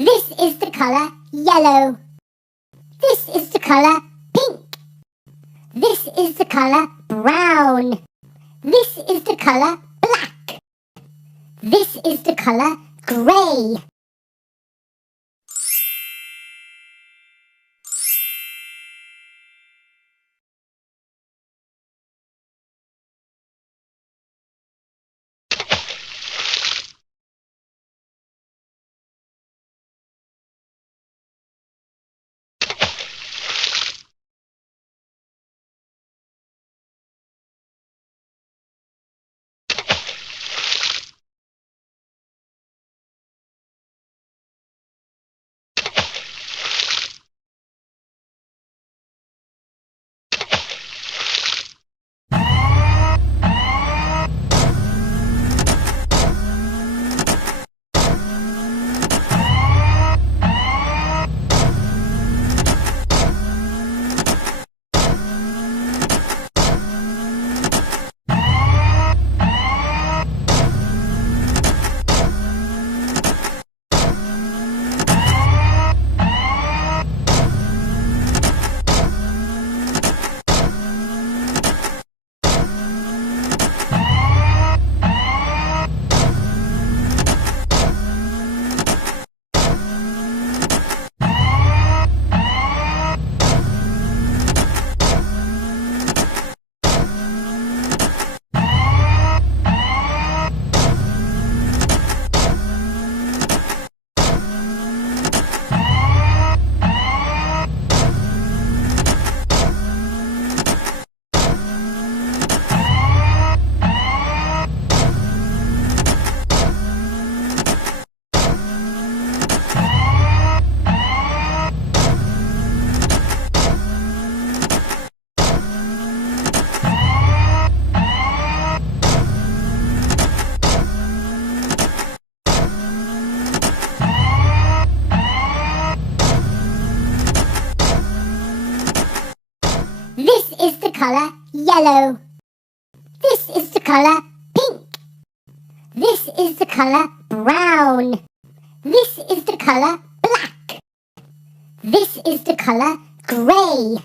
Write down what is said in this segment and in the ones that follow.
This is the colour yellow. This is the colour pink. This is the colour brown. This is the colour black. This is the colour grey. This is the colour yellow. This is the colour pink. This is the colour brown. This is the colour black. This is the colour grey.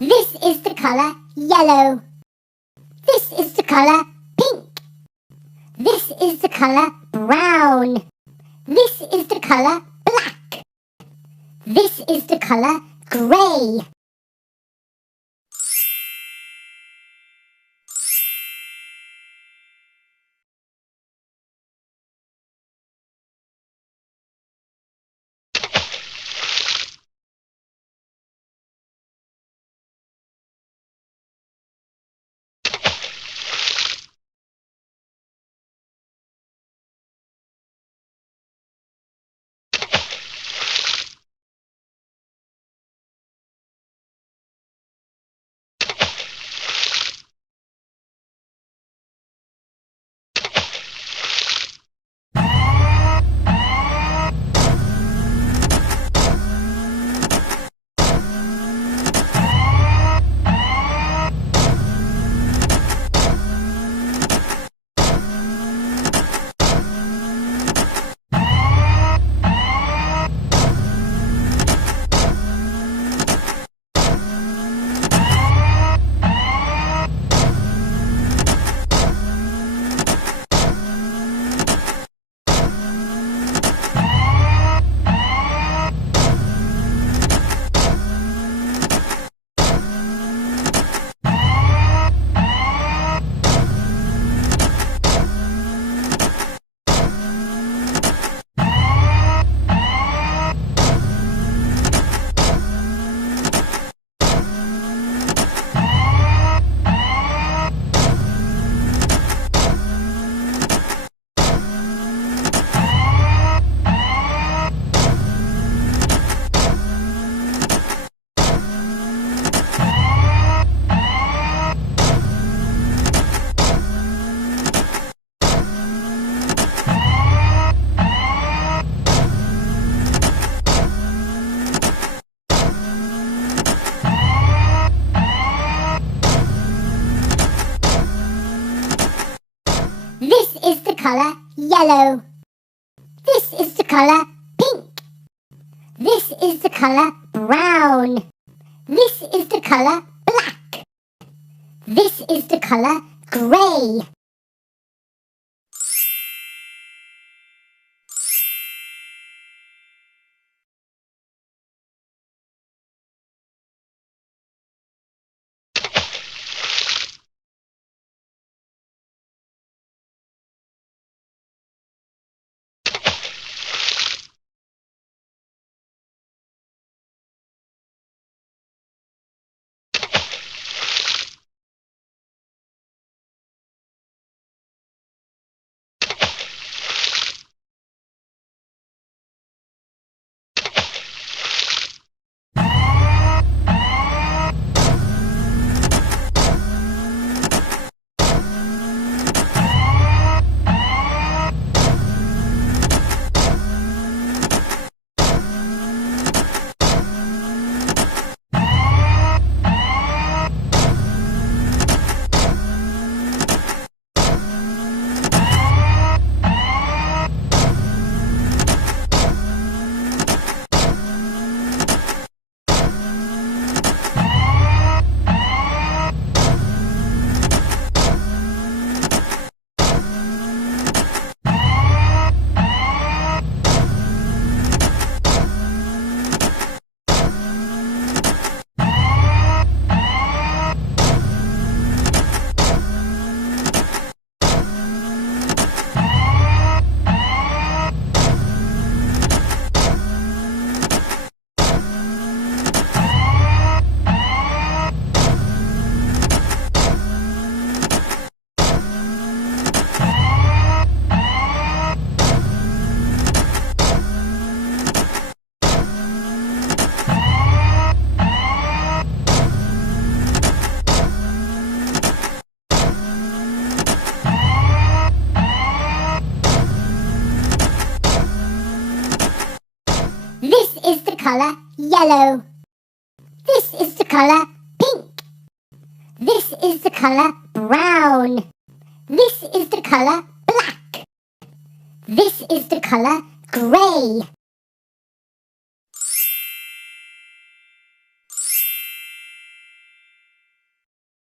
This is the colour yellow. This is the colour pink. This is the colour brown. This is the colour black. This is the colour grey. This is the color yellow. This is the color pink. This is the color brown. This is the color black. This is the color grey. This is the color yellow. This is the color pink. This is the color brown. This is the color black. This is the color grey.